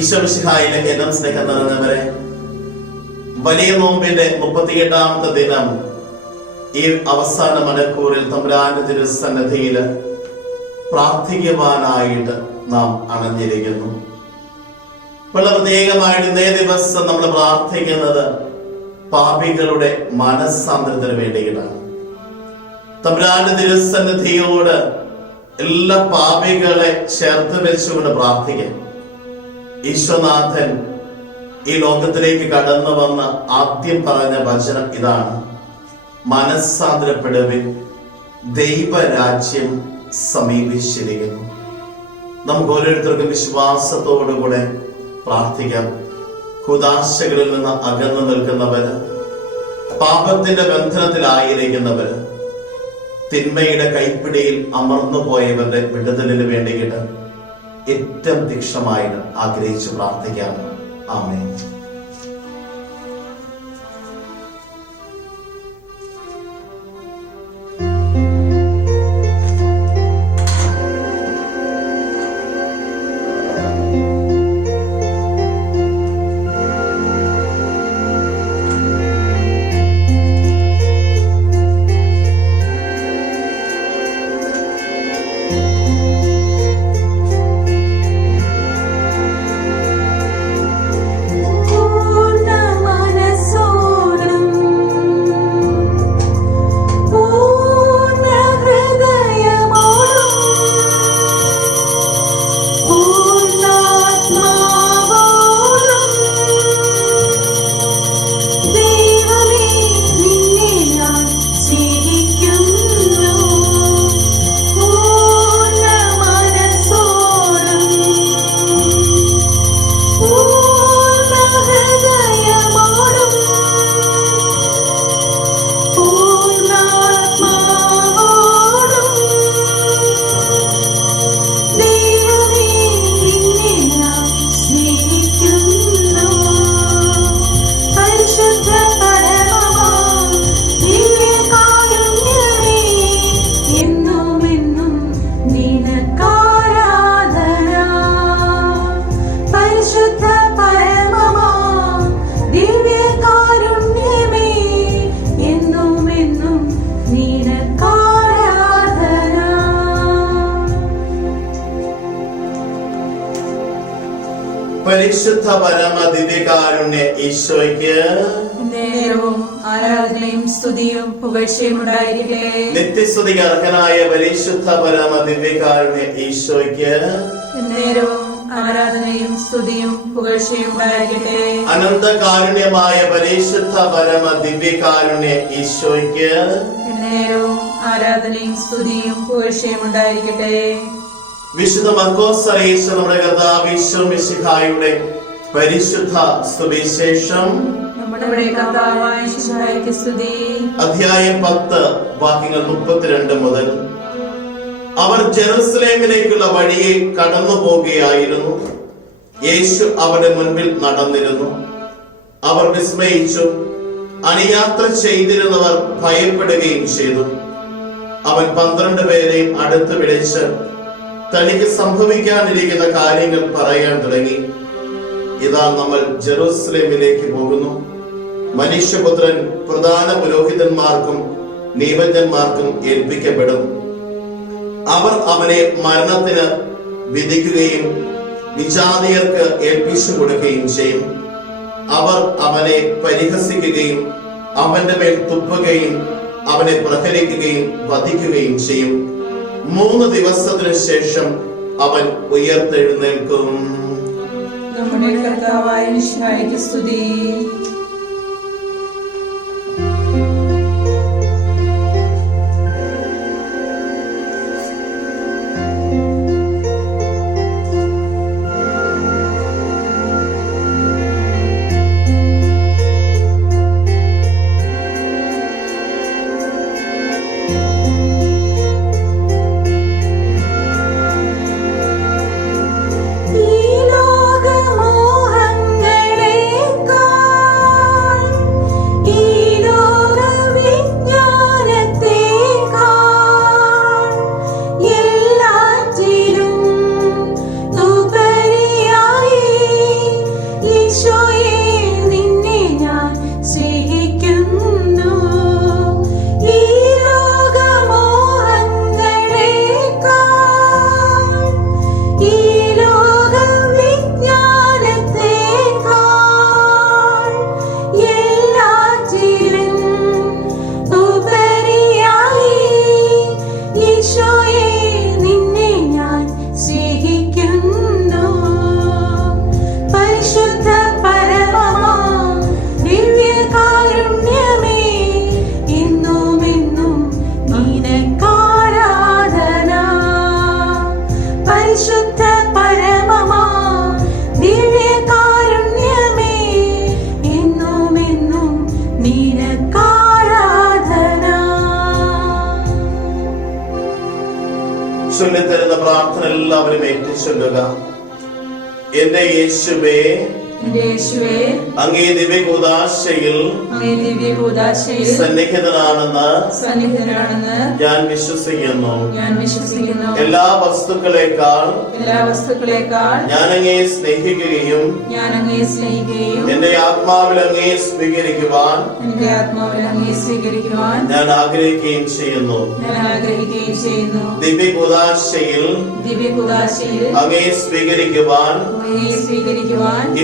ഈശ്വരശിഹായിലെ എന്നും സ്നേഹം നിറഞ്ഞവരെ വലിയ നോമ്പിന്റെ മുപ്പത്തിയെട്ടാമത്തെ ദിനം ഈ അവസാന മണിക്കൂറിൽ തമ്പുരാന്റെ തിരുസന്നിധിയിൽ പ്രാർത്ഥിക്കുവാനായിട്ട് നാം അണഞ്ഞിരിക്കുന്നു. വളരെ പ്രത്യേകമായിട്ട് ഇന്നേ ദിവസം നമ്മൾ പ്രാർത്ഥിക്കുന്നത് പാപികളുടെ മനസ്സാന്തരത്തിന് വേണ്ടിയിട്ടാണ്. തമ്പുരാന്റെ തിരുസന്നിധിയോട് എല്ലാ പാപികളെ ചേർത്ത് വെച്ചുകൊണ്ട് പ്രാർത്ഥിക്കാം. ഈശ്വനാഥൻ ഈ ലോകത്തിലേക്ക് കടന്നു വന്ന ആദ്യം പറഞ്ഞ വചനം ഇതാണ്. മനസ്സാന്തരപ്പെടുവിൻ ദൈവരാജ്യം സമീപിച്ചിരിക്കുന്നു. നമുക്ക് ഓരോരുത്തർക്കും വിശ്വാസത്തോടുകൂടെ പ്രാർത്ഥിക്കാം. കുതാശകളിൽ നിന്ന് അകന്നു നിൽക്കുന്നവര് പാപത്തിന്റെ ബന്ധനത്തിലായിരിക്കുന്നവര് തിന്മയുടെ കൈപ്പിടിയിൽ അമർന്നു പോയവരുടെ വിടുതലിന് വേണ്ടിയിട്ട് ഏറ്റവും തീക്ഷണമായിട്ട് ആഗ്രഹിച്ച് പ്രാർത്ഥിക്കാം ആമേ പരിശുദ്ധ പരമ ദിവ്യകാരുണ്യ ഈശോയ്ക്ക് നേരവും ആരാധനയും സ്തുതിയും പുകഴ്ചയും നിത്യസ്തുതിക്ക് അർഹനായ പരിശുദ്ധ പരമ ദിവ്യകാരുണ്യ ഈശോയ്ക്ക് നേരവും ആരാധനയും സ്തുതിയും പുകഴ്ചയും ഉണ്ടായിരിക്കട്ടെ. അനന്തകാരുണ്യമായ പരിശുദ്ധ പരമ ദിവ്യകാരുണ്യ ഈശോയ്ക്ക് നേരവും ആരാധനയും സ്തുതിയും പുകഴ്ചയും ഉണ്ടായിരിക്കട്ടെ. വിശുദ്ധ മർക്കോസ് അറിയിച്ച നമ്മുടെ കർത്താവ് ഈശോ മിശിഹായുടെ പരിശുദ്ധ സുവിശേഷം. അധ്യായം പത്ത് വാക്യങ്ങൾ മുപ്പത്തിരണ്ട് മുതൽ. അവർ ജെറുസലേമിലേക്കുള്ള വഴിയെ കടന്നു പോകുകയായിരുന്നു യേശു അവരുടെ മുൻപിൽ നടന്നിരുന്നു. അവർ വിസ്മയിച്ചു. അണിയാത്ര ചെയ്തിരുന്നവർ ഭയപ്പെടുകയും ചെയ്തു. അവൻ പന്ത്രണ്ട് പേരെയും അടുത്ത് വിളിച്ച് തനിക്ക് സംഭവിക്കാനിരിക്കുന്ന കാര്യങ്ങൾ പറയാൻ തുടങ്ങി. ഇതാ നമ്മൾ ജെറൂസലേമിലേക്ക് പോകുന്നു. മനുഷ്യപുത്രൻ പ്രധാന പുരോഹിതന്മാർക്കും നിയമജ്ഞന്മാർക്കും ഏൽപ്പിക്കപ്പെടും. അവർ അവനെ മരണത്തിന് വിധിക്കുകയും വിജാതിയർക്ക് ഏൽപ്പിച്ചു കൊടുക്കുകയും ചെയ്യും. അവർ അവനെ പരിഹസിക്കുകയും അവന്റെ മേൽ തുപ്പുകയും അവനെ പ്രഹരിക്കുകയും വധിക്കുകയും ചെയ്യും. മൂന്ന് ദിവസത്തിനു ശേഷം അവൻ ഉയർത്തെഴുന്നേൽക്കും. നമ്മുടെ കർത്താവായ സ്തുതി. പരമമാ എന്നും പ്രാർത്ഥന എല്ലാവരും ഏറ്റുചൊല്ലുക എന്റെ യേശുവേ അങ്ങേ ദിവ്യകൂദാശയിൽ സന്നിഹിതനാണെന്ന് ഞാൻ വിശ്വസിക്കുന്നു. ഞാൻ വിശ്വസിക്കുന്നു. എല്ലാ വസ്തുക്കളെക്കാൾ എല്ലാ വസ്തുക്കളെക്കാൾ ഞാൻ അങ്ങേ സ്നേഹിക്കുകയും ഞാൻ അങ്ങയെ സ്നേഹിക്കുകയും എന്റെ ആത്മാവിൽ അങ്ങേ സ്വീകരിക്കുവാൻ ഞാൻ ആഗ്രഹിക്കുകയും ചെയ്യുന്നു. ഞാൻ ആഗ്രഹിക്കുകയും ചെയ്യുന്നു. ദിവ്യകൂദാശയിൽ അങ്ങേ സ്വീകരിക്കുവാൻ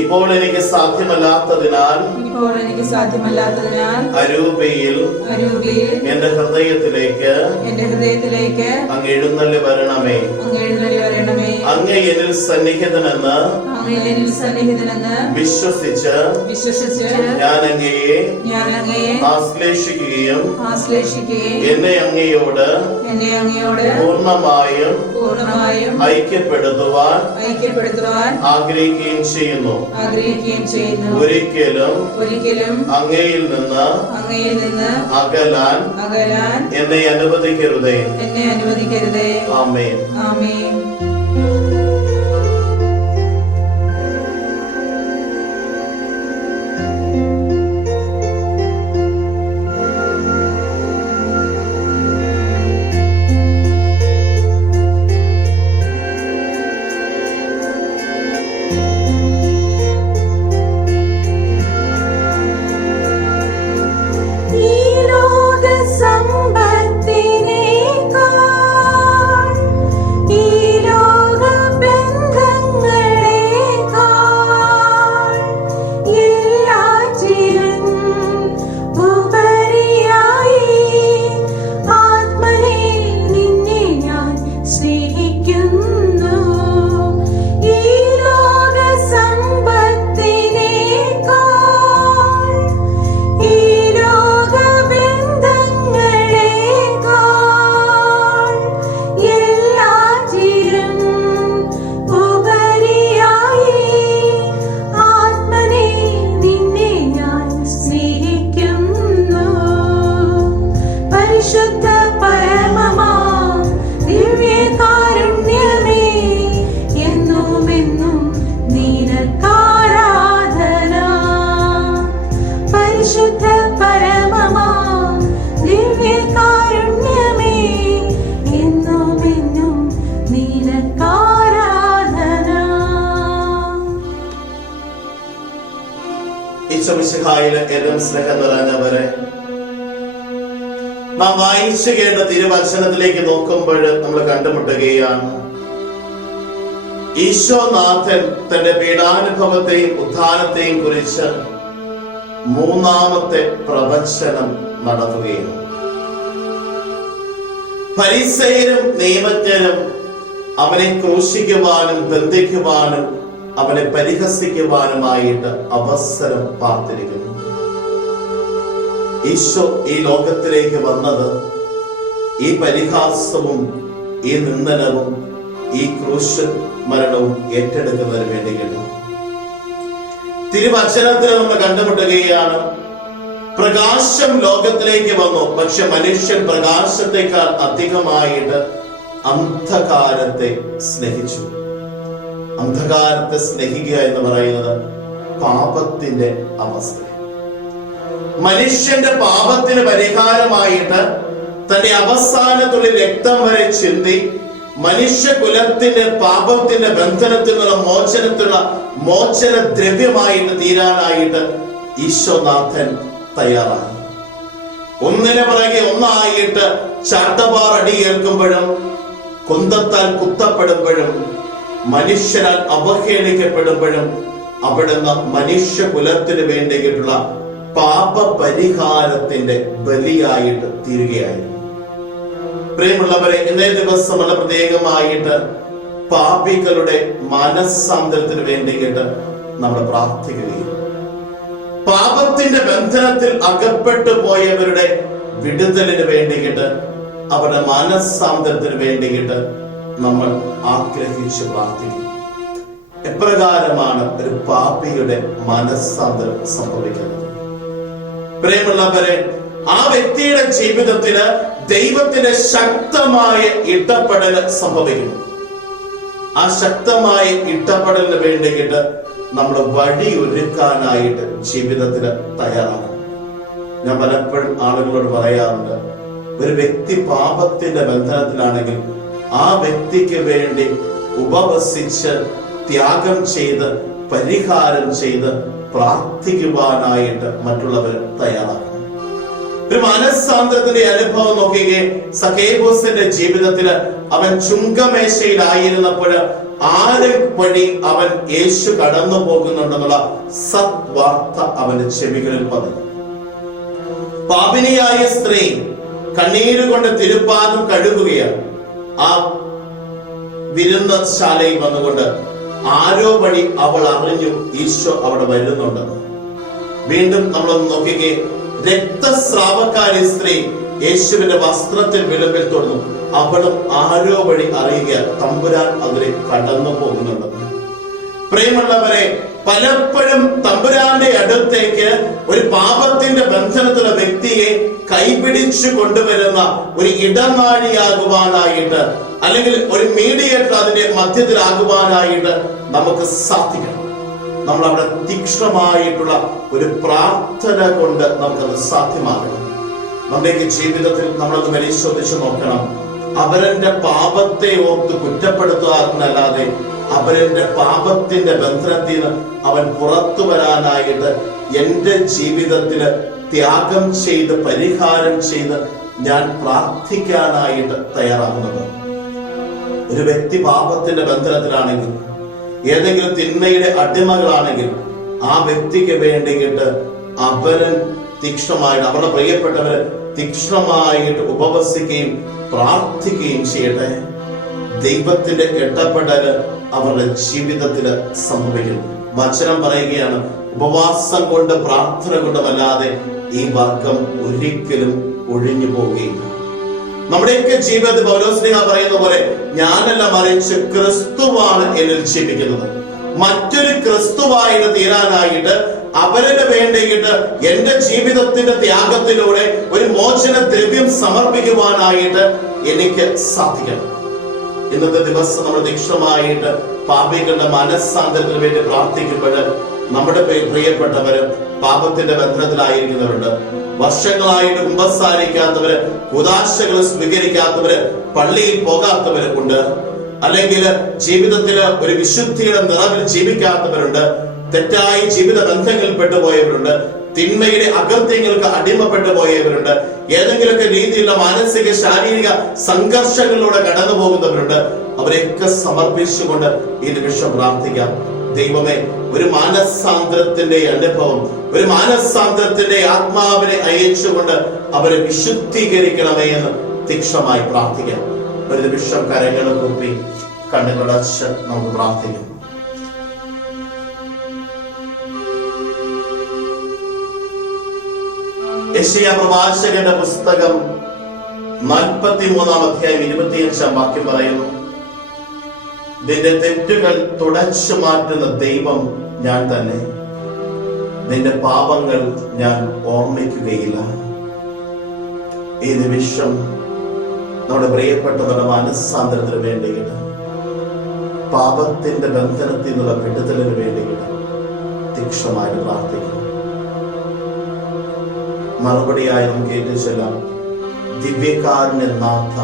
ഇപ്പോൾ ഇപ്പോൾ എനിക്ക് സാധ്യമല്ലാത്തതിനാൽ ഇപ്പോൾ എനിക്ക് സാധ്യമല്ലാത്തതിനാൽ അരൂപയിൽ അരൂപയിൽ എന്റെ ഹൃദയത്തിലേക്ക് എന്റെ ഹൃദയത്തിലേക്ക് അങ്ങ് എഴുന്നള്ളി വരണമേ. അങ്ങ് എഴുന്നള്ളി അങ്ങ് എന്നിൽ സന്നിഹിതനെന്ന് വിശ്വസിച്ച് വിശ്വസിച്ച് ഞാൻ അങ്ങയെ ആശ്ലേഷിക്കുകയും എന്നെ അങ്ങയോട് എന്നെ അങ്ങയോട് പൂർണമായും പൂർണമായും ഐക്യപ്പെടുത്തുവാൻ ഐക്യപ്പെടുത്തുവാൻ ആഗ്രഹിക്കുകയും ചെയ്യുന്നു. ആഗ്രഹിക്കുകയും ചെയ്യുന്നു. ഒരിക്കലും ഒരിക്കലും അങ്ങയിൽ നിന്ന് അങ്ങയിൽ നിന്ന് അകലാൻ അകലാൻ എന്നെ അനുവദിക്കരുതേ. എന്നെ അനുവദിക്കരുതേ. ആമേൻ. ആമേൻ. വായിച്ചു തിരുവത്സരത്തിലേക്ക് നോക്കുമ്പോൾ നമ്മൾ കണ്ടുമുട്ടുകയാണ്. ഈശോനാഥൻ തന്റെ പീഡാനുഭവത്തെയും ഉത്ഥാനത്തെയും കുറിച്ച് മൂന്നാമത്തെ പ്രവചനം നടത്തുകയാണ്. പരിസയരും നിയമജ്ഞരും അവനെ ക്രൂശിക്കുവാനും ബന്ധിക്കുവാനും അവനെ പരിഹസിക്കുവാനുമായിട്ട് അവസരം പാർത്തിരിക്കുന്നു. ഈശോ ഈ ലോകത്തിലേക്ക് വന്നത് ഈ പരിഹാസവും ഈ നിന്ദനവും ഈ ക്രൂശ് മരണവും ഏറ്റെടുക്കുന്നതിന് വേണ്ടിയിട്ടാണ് തിരുവചനത്തിൽ നമ്മൾ കണ്ടുമുട്ടുകയാണ് പ്രകാശം ലോകത്തിലേക്ക് വന്നു പക്ഷെ മനുഷ്യൻ പ്രകാശത്തെക്കാൾ അധികമായിട്ട് അന്ധകാരത്തെ സ്നേഹിച്ചു. അന്ധകാരത്തെ സ്നേഹിക്കുക എന്ന് പറയുന്നത് പാപത്തിന്റെ അവസ്ഥ മനുഷ്യന്റെ പാപത്തിന് പരിഹാരമായിട്ട് തന്റെ അവസാന തുള്ളി രക്തം വരെ ചിന്തി മനുഷ്യകുലത്തിന്റെ പാപത്തിന്റെ ബന്ധനത്തിൽ നിന്നുള്ള മോചനത്തിലുള്ള മോചന ദ്രവ്യമായിട്ട് തീരാനായിട്ട് ഈശോനാഥൻ തയ്യാറായി. ഒന്നിനെ പിറകെ ഒന്നായിട്ട് ചാട്ടവാർ അടിയേൽക്കുമ്പോഴും കുന്തത്താൽ കുത്തപ്പെടുമ്പോഴും മനുഷ്യരാൽ അവഹേളിക്കപ്പെടുമ്പോഴും അവിടുന്ന് മനുഷ്യകുലത്തിന് വേണ്ടിയിട്ടുള്ള പാപ പരിഹാരത്തിന്റെ ബലിയായിട്ട് തീരുകയായിരുന്നു. പ്രിയമുള്ളവരെ ഇന്നേ ദിവസം നമ്മൾ പ്രത്യേകമായിട്ട് പാപികളുടെ മനസ്സാന്തരത്തിന് വേണ്ടിയിട്ട് നമ്മൾ പ്രാർത്ഥിക്കുകയും പാപത്തിന്റെ ബന്ധനത്തിൽ അകപ്പെട്ടു പോയവരുടെ വിടുതലിന് വേണ്ടിയിട്ട് അവരുടെ മനസ്സാന്തരത്തിന് വേണ്ടിയിട്ട് നമ്മൾ ആഗ്രഹിച്ച് പ്രാർത്ഥിക്കും. എപ്രകാരമാണ് ഒരു പാപിയുടെ മനസ്സാന്തരം സംഭവിക്കുന്നത്? പ്രിയമുള്ളവരെ ആ വ്യക്തിയുടെ ജീവിതത്തിന് ദൈവത്തിന്റെ ശക്തമായ ഇടപെടൽ സംഭവിക്കുന്നു. ആ ശക്തമായ ഇടപെടലിന് വേണ്ടിയിട്ട് നമ്മൾ വഴി ഒരുക്കാനായിട്ട് ജീവിതത്തിൽ തയ്യാറാകും. ഞാൻ പലപ്പോഴും ആളുകളോട് പറയാറുണ്ട് ഒരു വ്യക്തി പാപത്തിന്റെ ബന്ധനത്തിലാണെങ്കിൽ ആ വ്യക്തിക്ക് വേണ്ടി ഉപവസിച്ച് ത്യാഗം ചെയ്ത് പരിഹാരം ചെയ്ത് പ്രാർത്ഥിക്കുവാനായിട്ട് മറ്റുള്ളവർ തയ്യാറാക്കണം ഒരു മനസ്സാന്തരത്തിന്റെ അനുഭവം നോക്കുകയെ സഖേബോസിന്റെ ജീവിതത്തിൽ അവൻ ചുങ്കമേശയിലായിരുന്നപ്പോൾ ആര് വഴി അവൻ യേശു കടന്നു പോകുന്നുണ്ടെന്നുള്ള സത്വാർത്ത അവന്റെ ചെവികളിൽ പതിഞ്ഞു. പാപിനിയായ സ്ത്രീ കണ്ണീരുകൊണ്ട് തിരുപ്പാദം കഴുകുകയാണ്. ആ വിരുന്ന ശാലയിൽ വന്നുകൊണ്ട് ആരോ വഴി അവൾ അറിഞ്ഞു ഈശോ അവിടെ വരുന്നുണ്ടെന്ന്. വീണ്ടും നമ്മൾ നോക്കുകയെ രക്തസ്രാവക്കാരി സ്ത്രീ യേശുവിന്റെ വസ്ത്രത്തിൽ വിളമ്പിൽ തൊടുന്നു. അവളും ആരോ വഴി അറിയുക തമ്പുരാൻ അതിനെ കടന്നു പോകുന്നുണ്ട്. പ്രിയമുള്ളവരെ പലപ്പോഴും തമ്പുരാന്റെ അടുത്തേക്ക് ഒരു പാപത്തിന്റെ ബന്ധനത്തിലുള്ള വ്യക്തിയെ കൈപിടിച്ചു കൊണ്ടുവരുന്ന ഒരു ഇടനാഴിയാകുവാനായിട്ട് അല്ലെങ്കിൽ ഒരു മീഡിയേറ്റർ അതിന്റെ മധ്യത്തിലാകുവാനായിട്ട് നമുക്ക് സാധിക്കണം. നമ്മൾ അവിടെ തീക്ഷ്ണമായിട്ടുള്ള ഒരു പ്രാർത്ഥന കൊണ്ട് നമുക്കത് സാധ്യമാകണം. നമ്മുടെയൊക്കെ ജീവിതത്തിൽ നമ്മളത് പരിശോധിച്ച് നോക്കണം. അവരന്റെ പാപത്തെ ഓർത്ത് കുറ്റപ്പെടുത്തുക എന്നല്ലാതെ അവരന്റെ പാപത്തിന്റെ ബന്ധനത്തിൽ നിന്ന് അവൻ പുറത്തു വരാനായിട്ട് എന്റെ ജീവിതത്തിൽ ത്യാഗം ചെയ്ത് പരിഹാരം ചെയ്ത് ഞാൻ പ്രാർത്ഥിക്കാനായിട്ട് തയ്യാറാകുന്നത്. ഒരു വ്യക്തി പാപത്തിന്റെ ബന്ധനത്തിലാണെങ്കിൽ ഏതെങ്കിലും തിന്മയുടെ അടിമകളാണെങ്കിൽ ആ വ്യക്തിക്ക് വേണ്ടിയിട്ട് അവരൻ തീക്ഷണമായിട്ട് അവരുടെ പ്രിയപ്പെട്ടവര് തീക്ഷണമായിട്ട് ഉപവസിക്കുകയും പ്രാർത്ഥിക്കുകയും ചെയ്യട്ടെ. ദൈവത്തിന്റെ ഇടപെടൽ അവരുടെ ജീവിതത്തിൽ സംഭവിക്കും. വചനം പറയുകയാണ് ഉപവാസം കൊണ്ട് പ്രാർത്ഥന കൊണ്ടുമല്ലാതെ ഈ വർഗം ഒരിക്കലും ഒഴിഞ്ഞു പോവുകയില്ല. നമ്മുടെയൊക്കെ ജീവിതത്തിൽ പൗലോസ്ലിഹ പറയുന്ന പോലെ ഞാനല്ല മറിച്ച് ക്രിസ്തുവാണ് എന്നിൽ ജീവിക്കുന്നത്. മറ്റൊരു ക്രിസ്തുവായിട്ട് തീരാനായിട്ട് അവരുടെ വേണ്ടിയിട്ട് എന്റെ ജീവിതത്തിന്റെ ത്യാഗത്തിലൂടെ ഒരു മോചന ദ്രവ്യം സമർപ്പിക്കുവാനായിട്ട് എനിക്ക് സാധിക്കണം. ഇന്നത്തെ ദിവസം നമ്മൾ ദീക്ഷമായിട്ട് പാപികളുടെ മനസ്സാന്തരത്തിന് വേണ്ടി പ്രാർത്ഥിക്കുമ്പോൾ നമ്മുടെ പ്രിയപ്പെട്ടവര് പാപത്തിന്റെ ബന്ധനത്തിലായിരിക്കുന്നവരുണ്ട് വർഷങ്ങളായിട്ട് കുമ്പസാരിക്കാത്തവര് ഉദാശകൾ സ്വീകരിക്കാത്തവര് പള്ളിയിൽ പോകാത്തവര് ഉണ്ട്. അല്ലെങ്കിൽ ജീവിതത്തിൽ ഒരു വിശുദ്ധിയുടെ നിറവിൽ ജീവിക്കാത്തവരുണ്ട്. തെറ്റായി ജീവിത ബന്ധങ്ങളിൽ പെട്ടുപോയവരുണ്ട്. തിന്മയുടെ അകൃത്യങ്ങൾക്ക് അടിമപ്പെട്ടു പോയവരുണ്ട്. ഏതെങ്കിലുമൊക്കെ രീതിയിലുള്ള മാനസിക ശാരീരിക സംഘർഷങ്ങളിലൂടെ കടന്നു പോകുന്നവരുണ്ട്. അവരെയൊക്കെ സമർപ്പിച്ചുകൊണ്ട് ഈ നിമിഷം പ്രാർത്ഥിക്കാം. ദൈവമേ ഒരു മാനസാന്തരത്തിന്റെ അനുഭവം ഒരു മാനസാന്തരത്തിന്റെ ആത്മാവിനെ അയച്ചുകൊണ്ട് അവരെ വിശുദ്ധീകരിക്കണമേ എന്ന് തീക്ഷമായി പ്രാർത്ഥിക്കാം. ഒരു നിമിഷം കരങ്ങൾ കുപ്പി കണ്ണുകളച്ച് നമുക്ക് പ്രാർത്ഥിക്കാം. യശയ പ്രവാചകന്റെ പുസ്തകം നാൽപ്പത്തി മൂന്നാം അധ്യായം ഇരുപത്തിയഞ്ചാം വാക്യം പറയുന്നു നിന്റെ തെറ്റുകൾ തുടച്ചു മാറ്റുന്ന ദൈവം ഞാൻ തന്നെ. നിന്റെ പാപങ്ങൾ ഞാൻ ഓർമ്മിക്കുകയില്ല. ഈ നിമിഷം നമ്മുടെ പ്രിയപ്പെട്ട നമ്മുടെ മനസ്സാന്തരത്തിന് വേണ്ടിയിട്ട് പാപത്തിന്റെ ബന്ധനത്തിൽ നിന്നുള്ള വിടുതലിന് വേണ്ടിയിട്ട് തീക്ഷണമായി പ്രാർത്ഥിക്കുന്നു. മറുപടിയായി നമുക്ക് ഏറ്റുചൊല്ലാം ദിവ്യകാരുണ്യ നാഥ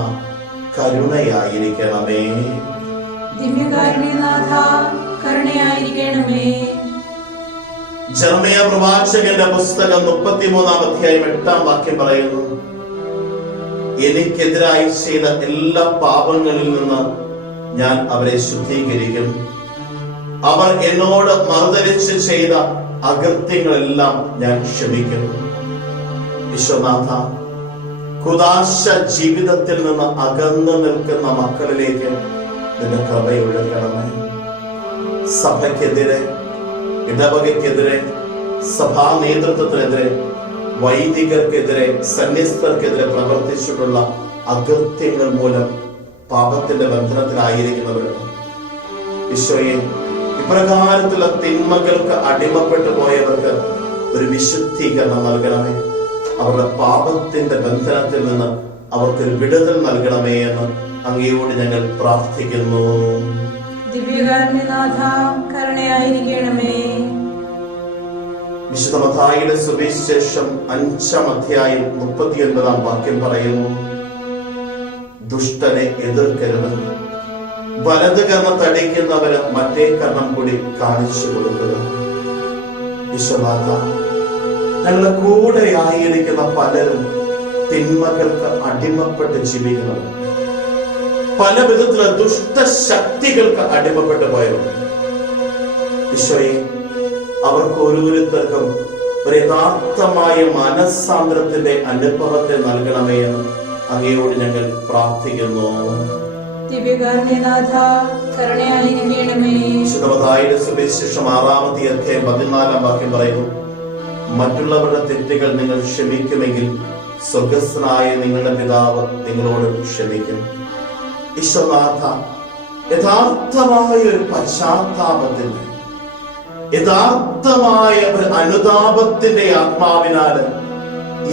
കരുണയായിരിക്കണമേ. ജർമ്മയ പ്രവാചകന്റെ പുസ്തകം മുപ്പത്തിമൂന്നാം അധ്യായം എട്ടാം വാക്യം പറയുന്നു എനിക്കെതിരായി ചെയ്ത എല്ലാ പാപങ്ങളിൽ നിന്ന് ഞാൻ അവരെ ശുദ്ധീകരിക്കും. അവർ എന്നോട് മറുതലിച്ച് ചെയ്ത അകൃത്യങ്ങളെല്ലാം ഞാൻ ക്ഷമിക്കും. വിശ്വനാഥ കുദാശ ജീവിതത്തിൽ നിന്ന് അകന്നു നിൽക്കുന്ന മക്കളിലേക്ക് നിന്റെ കൃപയൊഴുകണമേ സഭയ്ക്കെതിരെ ഇടവകയ്ക്കെതിരെ സഭാ നേതൃത്വത്തിനെതിരെ വൈദികർക്കെതിരെ സന്യസ്തർക്കെതിരെ പ്രവർത്തിച്ചിട്ടുള്ള അകൃത്യങ്ങൾ മൂലം പാപത്തിന്റെ ബന്ധനത്തിലായിരിക്കുന്നവരുണ്ട് ഈശോയെ ഇപ്രകാരത്തിലുള്ള തിന്മകൾക്ക് അടിമപ്പെട്ടു പോയവർക്ക് ഒരു വിശുദ്ധീകരണം നൽകണമേ. അവരുടെ പാപത്തിന്റെ ബന്ധനത്തിൽ നിന്ന് അവർക്കൊരു വിടുതൽ നൽകണമേ എന്ന് അങ്ങയോട് ഞങ്ങൾ പ്രാർത്ഥിക്കുന്നു. ദിവ്യകാരുണ്യനാഥ കരുണയായിരിക്കണമേ. വിശുദ്ധ മത്തായിയുടെ സുവിശേഷം അഞ്ചാം അധ്യായം മുപ്പത്തിയൊൻപതാം വാക്യം പറയുന്നു. ദുഷ്ടനെ എതിർക്കരുത് വലത് കർണം തടിക്കുന്നവന് മറ്റേ കർണം കൂടി കാണിച്ചു കൊടുക്കുക വിശ്വനാഥ ഞങ്ങളുടെ കൂടെ ആയിരിക്കുന്ന പലരും തിന്മകൾക്ക് അടിമപ്പെട്ട് ജീവിക്കുന്നത് പല വിധത്തിലുള്ള ദുഷ്ടശക്തികൾക്ക് അടിമപ്പെട്ട് പോയവർ. ഈശോയെ അവർക്ക് ഓരോരുത്തർക്കും ഒരു യഥാർത്ഥമായ മനസ്സാന്ദ്രത്തിന്റെ അനുഭവത്തെ നൽകണമേ എന്ന് അങ്ങയോട് ഞങ്ങൾ പ്രാർത്ഥിക്കുന്നു. സുവിശേഷം ആറാമത്തെ അധ്യായം പതിനാലാം വാക്യം പറയുന്നു. മറ്റുള്ളവരുടെ തെറ്റുകൾ നിങ്ങൾ ക്ഷമിക്കുമെങ്കിൽ സ്വർഗസ്ഥനായ നിങ്ങളുടെ പിതാവ് നിങ്ങളോട് ക്ഷമിക്കും. ഈശ്വനാഥ യഥാർത്ഥമായ ഒരു പശ്ചാത്താപത്തിന്റെ യഥാർത്ഥമായ ഒരു അനുതാപത്തിന്റെ ആത്മാവിനാൽ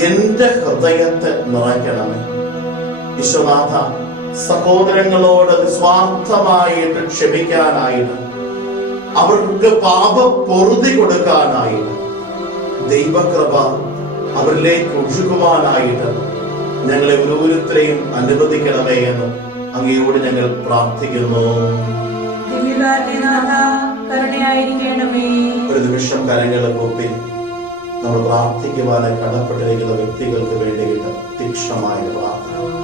എന്റെ ഹൃദയത്തെ നിറയ്ക്കണമേ. വിശ്വനാഥ സഹോദരങ്ങളോട് നിസ്വാർത്ഥമായിട്ട് ക്ഷമിക്കാനായിട്ട് അവർക്ക് പാപ പൊറുതി കൊടുക്കാനായിട്ട് ദൈവകൃപ അവരിലേക്ക് ഒഴുകുവാനായിട്ട് ഞങ്ങളെ ഓരോരുത്തരെയും അനുവദിക്കണമേ എന്ന് അങ്ങയോട് ഞങ്ങൾ പ്രാർത്ഥിക്കുന്നു. ഒരു നിമിഷം കരങ്ങളെ കൂപ്പി നമ്മൾ പ്രാർത്ഥിക്കുവാനായി കടപ്പെട്ടിരിക്കുന്ന വ്യക്തികൾക്ക് വേണ്ടിയിട്ട് തീക്ഷണമായ പ്രാർത്ഥന.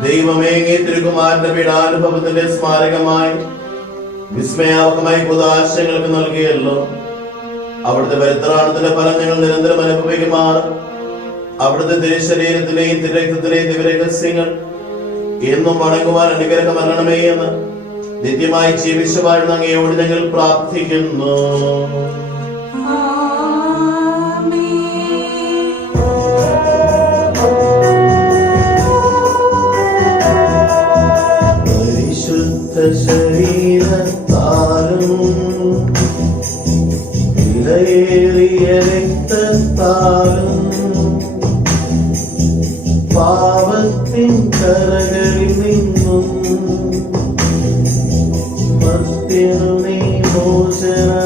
ദൈവമേ തിരുകുമാരന്റെ പീഡാനുഭവത്തിന്റെ സ്മാരകമായി വിസ്മയാവകമായി പുതാശങ്ങൾക്ക് നൽകിയല്ലോ. അവിടുത്തെ പരിത്രാണത്തിന്റെ ഫലം ഞങ്ങൾ നിരന്തരം അനുഭവിക്കുമാർ. അവിടുത്തെ തിരുശരീരത്തിലെയും തിരക്തത്തിലെയും ദിവരഹസ്യങ്ങൾ എന്നും വണങ്ങുവാൻ അനുഗ്രഹം വരണമേ എന്ന് നിത്യമായി ജീവിച്ചു വാഴുന്ന അങ്ങയോട് ഞങ്ങൾ പ്രാർത്ഥിക്കുന്നു. ശരീരത്താലും വിലയേറിയ രക്തത്താലും പാവത്തിൻ കരകളിൽ നിന്നും മർത്യനു നീ മോചനമേകി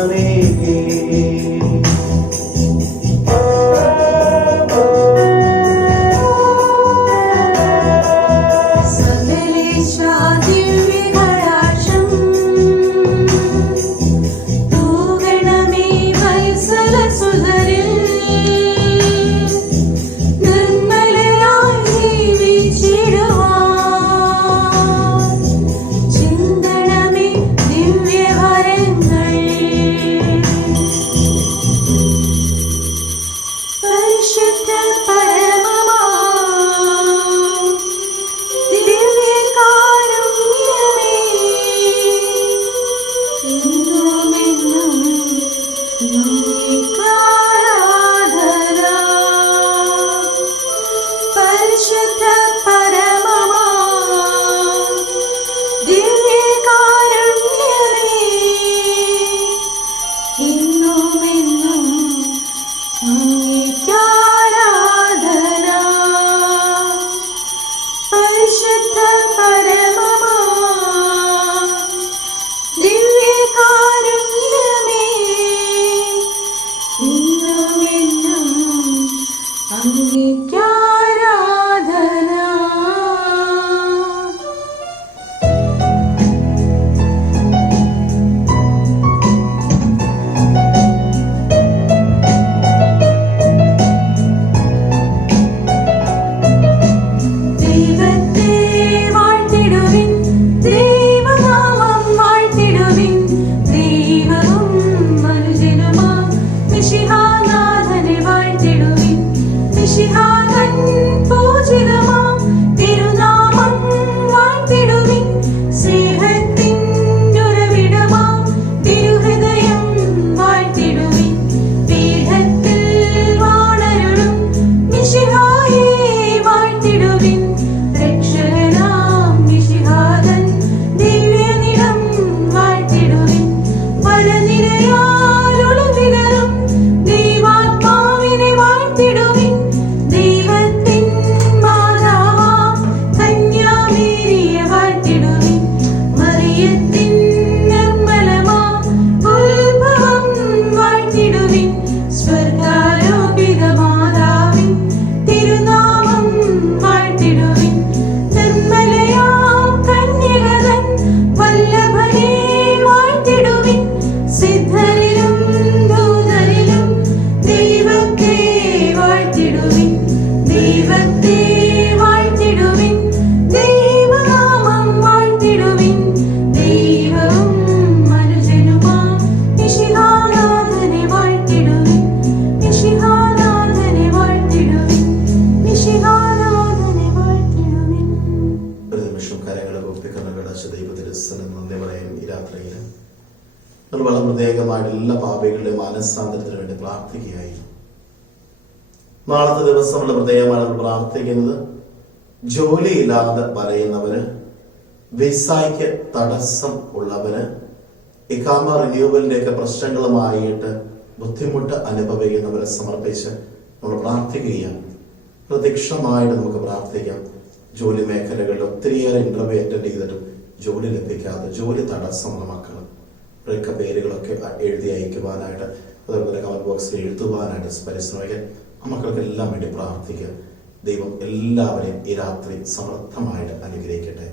നാളത്തെ ദിവസം നമ്മൾ പ്രത്യേകമായി നമ്മൾ പ്രാർത്ഥിക്കുന്നത് ജോലിയില്ലാതെ പറയുന്നവര് വിസയ്ക്ക് തടസ്സം ഉള്ളവര് ഇക്കാമ റിന്യൂവലിന്റെ ഒക്കെ പ്രശ്നങ്ങളുമായിട്ട് ബുദ്ധിമുട്ട് അനുഭവിക്കുന്നവരെ സമർപ്പിച്ച് നമ്മൾ പ്രാർത്ഥിക്കുകയാണ്. പ്രത്യക്ഷമായിട്ട് നമുക്ക് പ്രാർത്ഥിക്കാം. ജോലി മേഖലകളിൽ ഒത്തിരിയേറെ ഇന്റർവ്യൂ അറ്റൻഡ് ചെയ്തിട്ടും ജോലി ലഭിക്കാതെ ജോലി തടസ്സമുള്ള മക്കൾ അവരൊക്കെ പേരുകളൊക്കെ എഴുതി അയക്കുവാനായിട്ട് അതുപോലെ തന്നെ കമന്റ് ബോക്സിൽ എഴുതുവാനായിട്ട് പരിശ്രമിക്കാൻ മക്കൾക്കെല്ലാം വേണ്ടി പ്രാർത്ഥിക്കുക ദൈവം എല്ലാവരെയും ഈ രാത്രി സമർത്ഥമായിട്ട് അനുഗ്രഹിക്കട്ടെ.